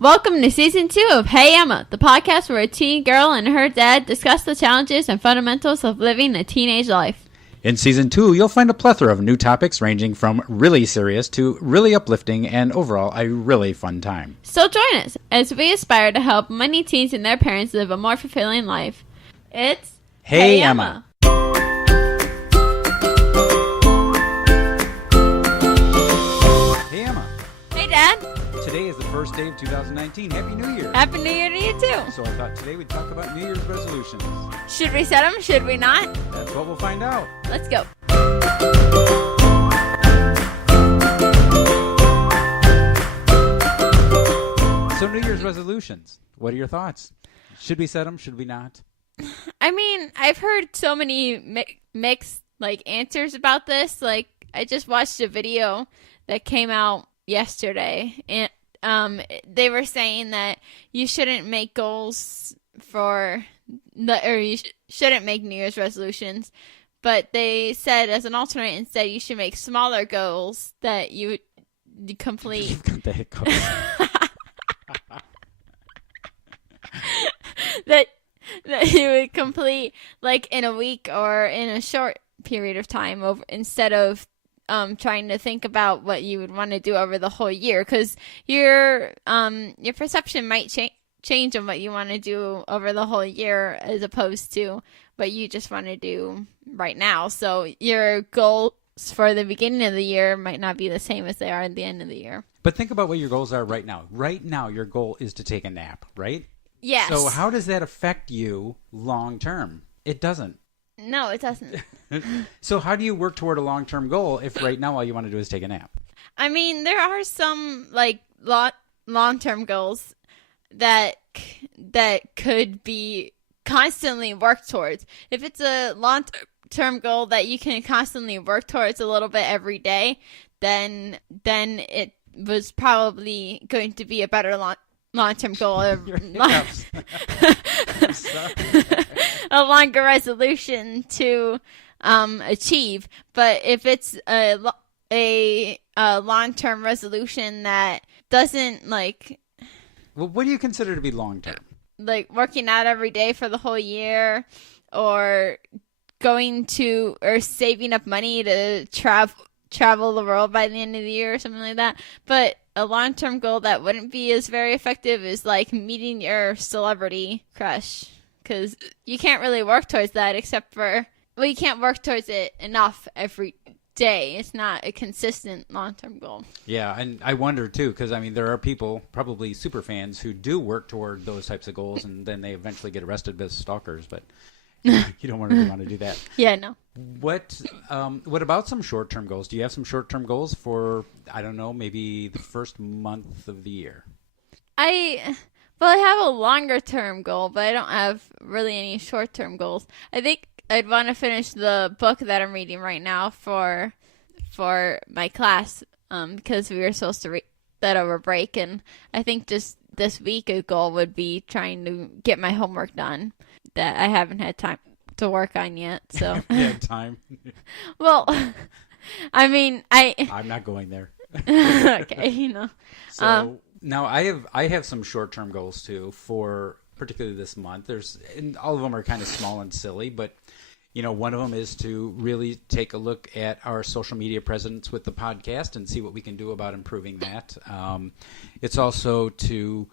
Welcome to Season 2 of Hey Emma, the podcast where a teen girl and her dad discuss the challenges and fundamentals of living a teenage life. In Season 2, you'll find a plethora of new topics ranging from really serious to really uplifting and overall a really fun time. So join us as we aspire to help many teens and their parents live a more fulfilling life. It's Hey Emma. Hey Emma. Hey Dad. Today is the first day of 2019. Happy New Year. Happy New Year to you too. So I thought today we'd talk about New Year's resolutions. Should we set them? Should we not? That's what we'll find out. Let's go. So New Year's resolutions. What are your thoughts? Should we set them? Should we not? I mean, I've heard so many mixed answers about this. I just watched a video that came out yesterday, and they were saying that you shouldn't make goals shouldn't make New Year's resolutions, but they said as an alternate instead you should make smaller goals that you complete. You've got the hiccups. that you would complete in a week or in a short period of time instead of trying to think about what you would want to do over the whole year, because your perception might change on what you want to do over the whole year as opposed to what you just want to do right now. So your goals for the beginning of the year might not be the same as they are at the end of the year. But think about what your goals are right now. Right now, your goal is to take a nap, right? Yes. So how does that affect you long term? It doesn't. No, it doesn't. So how do you work toward a long-term goal if right now all you want to do is take a nap? I mean, there are some long-term goals that could be constantly worked towards. If it's a long-term goal that you can constantly work towards a little bit every day, then it was probably going to be a better long-term goal. A longer resolution to achieve. But if it's a long-term resolution that doesn't Well, what do you consider to be long-term? Working out every day for the whole year, or saving up money to travel the world by the end of the year or something like that. But a long-term goal that wouldn't be as very effective is meeting your celebrity crush, because you can't really work towards that you can't work towards it enough every day. It's not a consistent long-term goal. Yeah, and I wonder too, because there are people, probably super fans, who do work toward those types of goals, and then they eventually get arrested as stalkers. But you don't really want to do that. Yeah, no. What about some short-term goals? Do you have some short-term goals for, I don't know, maybe the first month of the year? I have a longer-term goal, but I don't have really any short-term goals. I think I'd want to finish the book that I'm reading right now for my class, because we were supposed to read that over break, and I think just this week a goal would be trying to get my homework done that I haven't had time to work on yet. So yeah, time. Well, I'm not going there. Okay, So now I have some short-term goals too, for particularly this month. And all of them are kind of small and silly, but one of them is to really take a look at our social media presence with the podcast and see what we can do about improving that. It's also to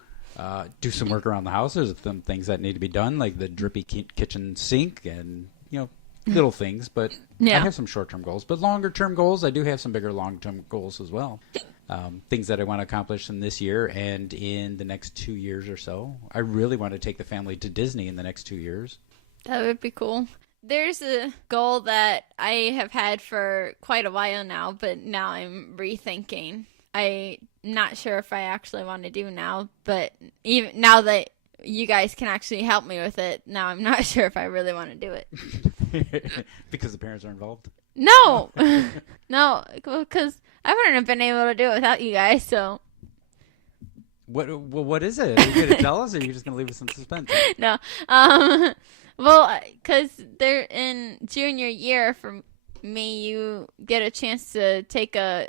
do some work around the house. There's some things that need to be done, like the drippy kitchen sink and little things. But yeah. I have some short-term goals. But longer-term goals, I do have some bigger long-term goals as well. Things that I want to accomplish in this year and in the next 2 years or so. I really want to take the family to Disney in the next 2 years. That would be cool. There's a goal that I have had for quite a while now, but now I'm rethinking. I'm not sure if I actually want to do now, but even now that you guys can actually help me with it, now I'm not sure if I really want to do it. Because the parents are involved? No! No, because I wouldn't have been able to do it without you guys, so... What is it? Are you going to tell us, or are you just going to leave us in suspense? No. Well, because they're in junior year for me, you get a chance to take a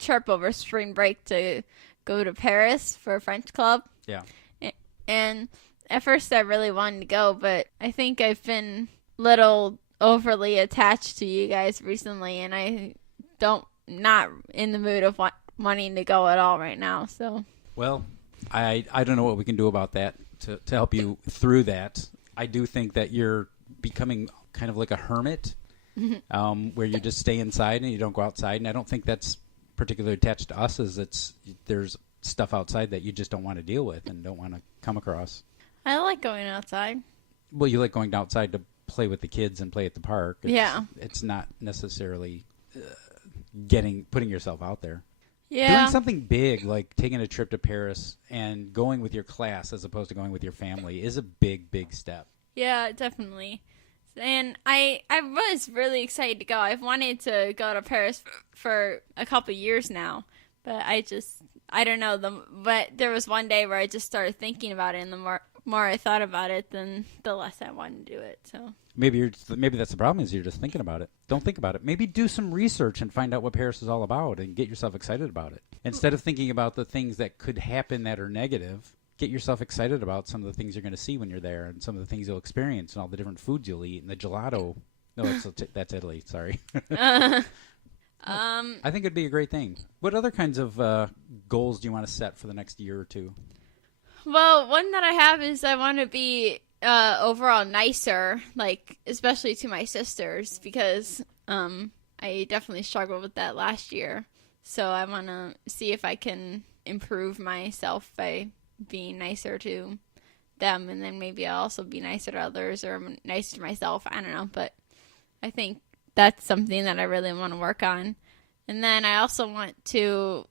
trip over spring break to go to Paris for a French club. Yeah. And at first I really wanted to go, but I think I've been little overly attached to you guys recently, and I don't not in the mood of wanting to go at all right now. So well, I don't know what we can do about that to help you through that. I do think that you're becoming kind of like a hermit, where you just stay inside and you don't go outside. And I don't think that's particularly attached to us, as there's stuff outside that you just don't want to deal with and don't want to come across. I like going outside. Well, you like going outside to play with the kids and play at the park. It's not necessarily putting yourself out there. Yeah. Doing something big like taking a trip to Paris and going with your class as opposed to going with your family is a big, big step. Yeah, definitely. And I was really excited to go. I've wanted to go to Paris for a couple years now, but I don't know. But there was one day where I just started thinking about it, and the more I thought about it, then the less I wanted to do it. So maybe that's the problem, is you're just thinking about it. Don't think about it. Maybe do some research and find out what Paris is all about and get yourself excited about it. Instead of thinking about the things that could happen that are negative, get yourself excited about some of the things you're going to see when you're there and some of the things you'll experience and all the different foods you'll eat and the gelato. No, that's Italy. Sorry. I think it'd be a great thing. What other kinds of goals do you want to set for the next year or two? Well, one that I have is I want to be overall nicer, like especially to my sisters, because I definitely struggled with that last year. So I want to see if I can improve myself by being nicer to them, and then maybe I'll also be nicer to others or nicer to myself. I don't know, but I think that's something that I really want to work on. And then I also want to,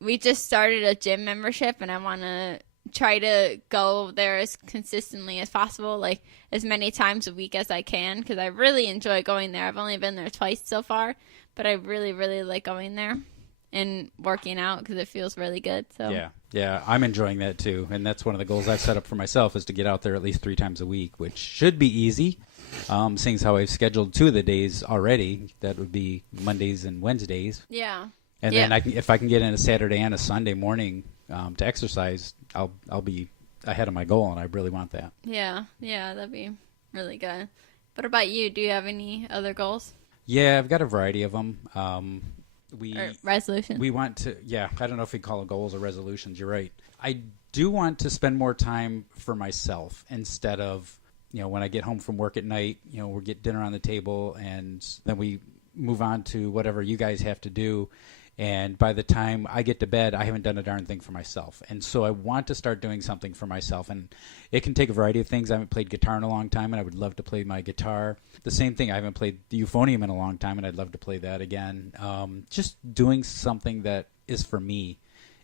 we just started a gym membership, and I want to try to go there as consistently as possible, like as many times a week as I can, because I really enjoy going there. I've only been there twice so far, but I really, really like going there and working out because it feels really good. So yeah, I'm enjoying that too, and that's one of the goals I've set up for myself, is to get out there at least 3 times a week, which should be easy, seeing as how I've scheduled 2 of the days already. That would be Mondays and Wednesdays. Yeah. And then if I can get in a Saturday and a Sunday morning to exercise, I'll be ahead of my goal, and I really want that. Yeah, that'd be really good. What about you? Do you have any other goals? Yeah, I've got a variety of them. Resolutions? We want to, I don't know if we call it goals or resolutions. You're right. I do want to spend more time for myself instead of, when I get home from work at night, we'll get dinner on the table, and then we move on to whatever you guys have to do. And by the time I get to bed, I haven't done a darn thing for myself. And so I want to start doing something for myself. And it can take a variety of things. I haven't played guitar in a long time, and I would love to play my guitar. The same thing, I haven't played the euphonium in a long time, and I'd love to play that again. Just doing something that is for me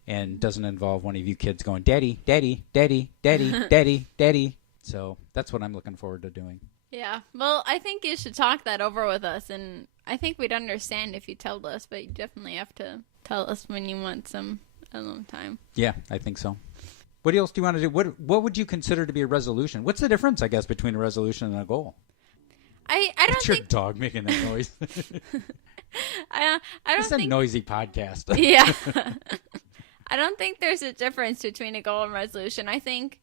and doesn't involve one of you kids going, Daddy, Daddy, Daddy, Daddy, Daddy, Daddy. So that's what I'm looking forward to doing. Yeah. Well, I think you should talk that over with us, and I think we'd understand if you told us, but you definitely have to tell us when you want some alone time. Yeah, I think so. What else do you want to do? What would you consider to be a resolution? What's the difference, I guess, between a resolution and a goal? I don't think... your dog making that noise? I don't think... It's a noisy podcast. Yeah. I don't think there's a difference between a goal and resolution. I think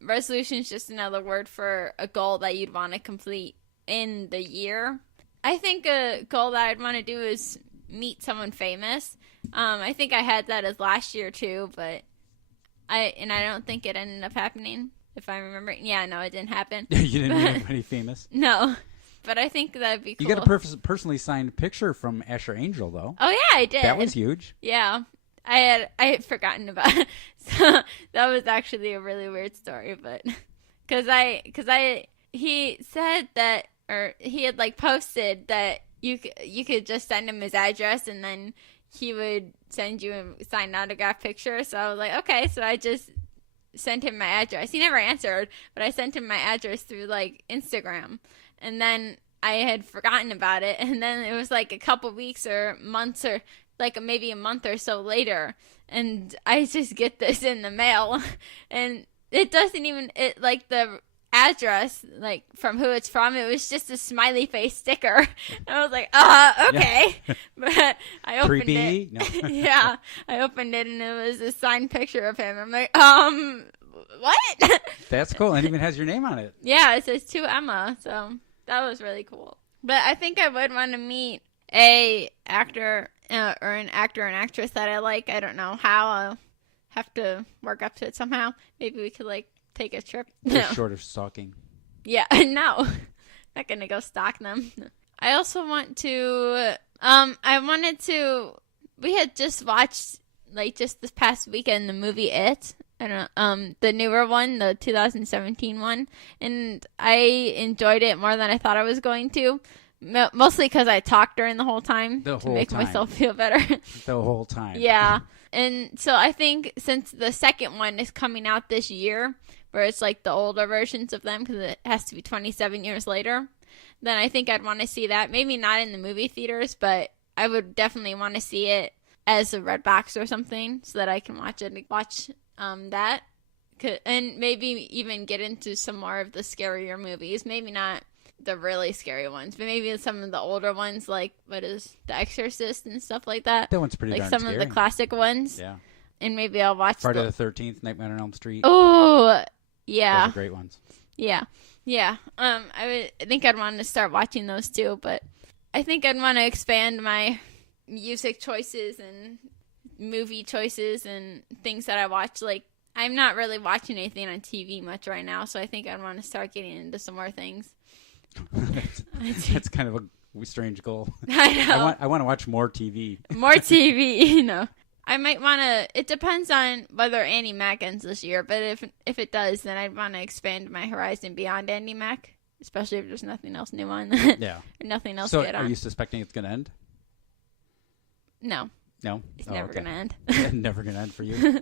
resolution is just another word for a goal that you'd want to complete in the year. I think a goal that I'd want to do is meet someone famous. I think I had that as last year too, but I don't think it ended up happening. If I remember, yeah, no, it didn't happen. You didn't meet anybody famous? No, but I think that'd be cool. You got a personally signed picture from Asher Angel, though. Oh yeah, I did. That was huge. Yeah, I had forgotten about it. So that was actually a really weird story, but because he said that. Or he had posted that you could just send him his address, and then he would send you a signed autograph picture. So I was like, okay. So I just sent him my address. He never answered, but I sent him my address through Instagram, and then I had forgotten about it. And then it was a couple weeks or months or maybe a month or so later, and I just get this in the mail, and it doesn't even the address, like from who it's from, it was just a smiley face sticker. And I was like, okay. Yeah. But I opened Creepy? it. No. Yeah, I opened it and it was a signed picture of him. I'm like, what? That's cool. And it even has your name on it. Yeah, it says to Emma, so that was really cool. But I think I would want to meet a actor or an actor and actress that I like. I don't know how. I'll have to work up to it somehow. Maybe we could like take a trip. Just short of stalking. Yeah, no. Not gonna go stalk them. I also want to we had just watched like just this past weekend the movie It. I don't know, the newer one, the 2017 one, and I enjoyed it more than I thought I was going to. Mostly because I talked during the whole time to make myself feel better. The whole time. Yeah. And so I think since the second one is coming out this year, where it's like the older versions of them, because it has to be 27 years later, then I think I'd want to see that. Maybe not in the movie theaters, but I would definitely want to see it as a red box or something so that I can watch that. And maybe even get into some more of the scarier movies. Maybe not the really scary ones, but maybe some of the older ones, like what is The Exorcist and stuff like that. That one's pretty like darn some scary. of the classic ones. Yeah. And maybe I'll watch Friday the 13th, Nightmare on Elm Street. Oh, yeah. Those are great ones. Yeah. Yeah. I think I'd want to start watching those too, but I think I'd want to expand my music choices and movie choices and things that I watch. Like, I'm not really watching anything on TV much right now, so I think I'd want to start getting into some more things. That's kind of a strange goal. I know. I want to watch more TV. More TV, you know. I might want to. It depends on whether Andy Mack ends this year, but if it does, then I'd want to expand my horizon beyond Andy Mack, especially if there's nothing else new on. Yeah. Or nothing else so good on. Are you suspecting it's going to end? No. No? It's never going to end. Never going to end for you?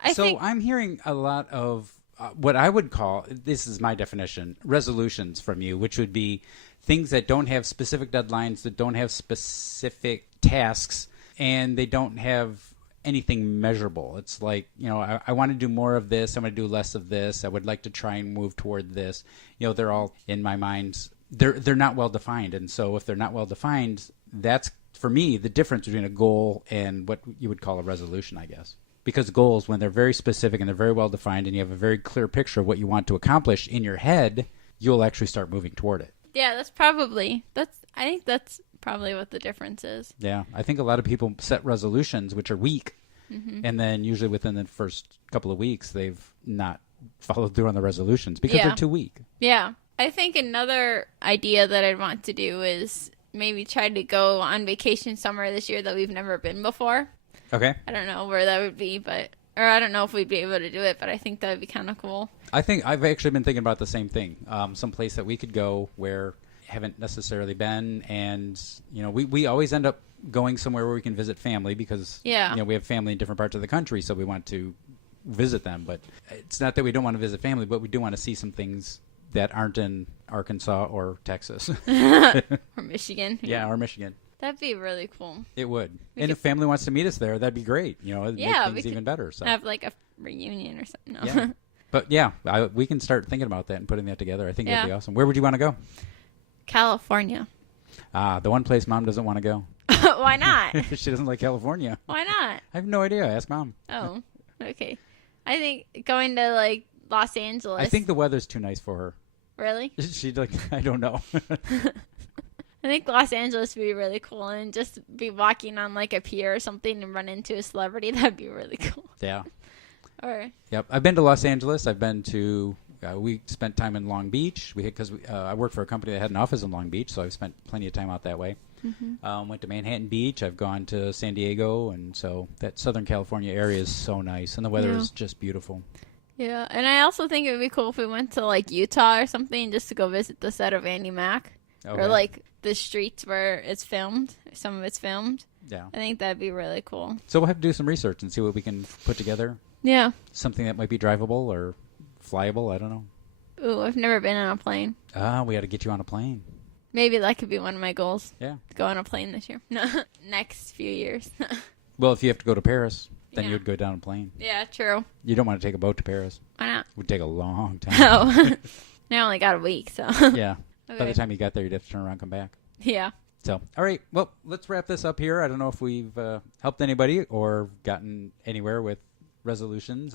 I'm hearing a lot of what I would call, this is my definition, resolutions from you, which would be things that don't have specific deadlines, that don't have specific tasks, and they don't have anything measurable. It's like, I want to do more of this. I want to do less of this. I would like to try and move toward this. They're all in my mind. They're not well defined. And so if they're not well defined, that's for me the difference between a goal and what you would call a resolution, I guess. Because goals, when they're very specific and they're very well defined and you have a very clear picture of what you want to accomplish in your head, you'll actually start moving toward it. Yeah, I think that's probably what the difference is. Yeah, I think a lot of people set resolutions which are weak, mm-hmm. and then usually within the first couple of weeks they've not followed through on the resolutions because they're too weak. Yeah. I think another idea that I'd want to do is maybe try to go on vacation somewhere this year that we've never been before. Okay. I don't know where that would be, or I don't know if we'd be able to do it, but I think that would be kind of cool. I think I've actually been thinking about the same thing. Some place that we could go where haven't necessarily been, and we always end up going somewhere where we can visit family because we have family in different parts of the country, so we want to visit them. But it's not that we don't want to visit family, but we do want to see some things that aren't in Arkansas or Texas. Or Michigan. Yeah, or Michigan. That'd be really cool. It would. And if family wants to meet us there, that'd be great. It'd make things even better. So have like a reunion or something. No. Yeah. But yeah, we can start thinking about that and putting that together. I think that'd be awesome. Where would you want to go? California. The one place Mom doesn't want to go. Why not? She doesn't like California. Why not? I have no idea. Ask Mom. Oh, okay. I think going to like Los Angeles. I think the weather's too nice for her. Really? She'd like, I don't know. I think Los Angeles would be really cool, and just be walking on like a pier or something and run into a celebrity. That'd be really cool. Yeah. Or Yep. I've been to Los Angeles. I've been to. We spent time in Long Beach. I worked for a company that had an office in Long Beach, so I've spent plenty of time out that way. Mm-hmm. Went to Manhattan Beach. I've gone to San Diego, and so that Southern California area is so nice, and the weather is just beautiful. Yeah, and I also think it would be cool if we went to like Utah or something just to go visit the set of Andy Mack. Okay. Or like the streets where it's filmed, some of it's filmed. Yeah. I think that'd be really cool. So we'll have to do some research and see what we can put together. Yeah. Something that might be drivable or flyable, I don't know. Ooh, I've never been on a plane. We got to get you on a plane. Maybe that could be one of my goals. Yeah. To go on a plane this year. Next few years. Well, if you have to go to Paris, then you would go down a plane. Yeah, true. You don't want to take a boat to Paris. Why not? It would take a long time. Oh. I only got a week, so. Yeah. Okay. By the time you got there, you'd have to turn around and come back. Yeah. So, all right. Well, let's wrap this up here. I don't know if we've helped anybody or gotten anywhere with resolutions.